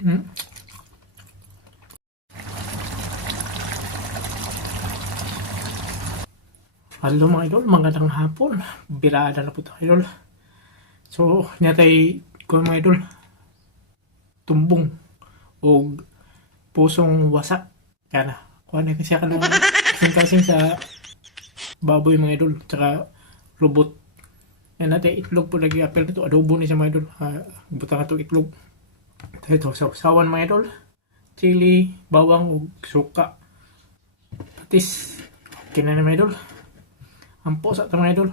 Hmm? Hello mga idol, magandang hapon. Birada na po ito idol. So, nyatay ko mga idol, tumbong o pusong wasak. Kana, kuha na kasi ako ng kasing-kasing sa baboy mga idol, tsaka robot. Yan natin, itlog po lagi apel na ito. Adobo ni sa mga idol. Butang ito itlog. Ito, sawan mga idol. Chili, bawang, ug suka. Patis. Okay na mga idol. Ampo sa ito mga idol.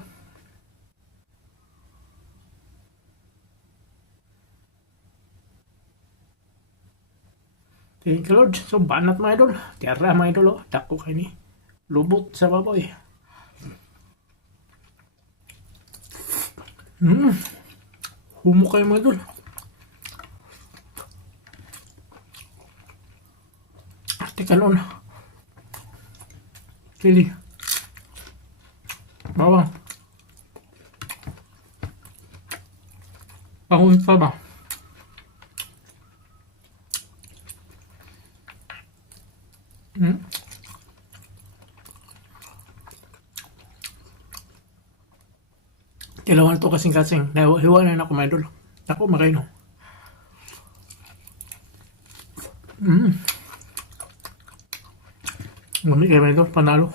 Thank you Lord. So, banat mga idol. Tiyara mga idol. Oh. Dako kayo ni. Lubot sa baboy. Humo kayo mga idol. Teka noon. Chili. Bawang. Pahon pa ba? Kailangan ito kasing-kasing. Hiwa na ako mga idol. Ako makain no. Ngami kayo mga idol. Panalo.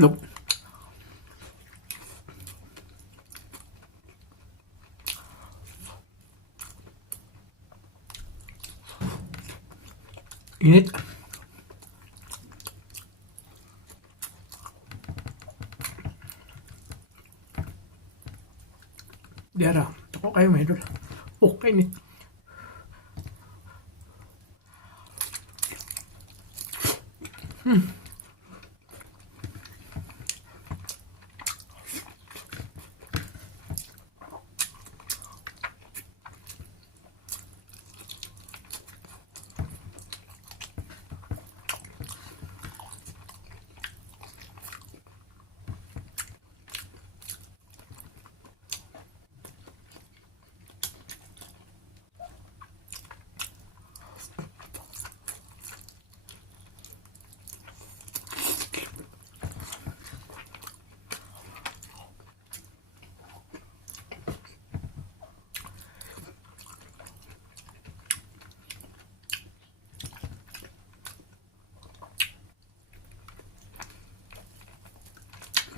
Look. Init. Diara. Ako kayo mga idol. Oh, kainit.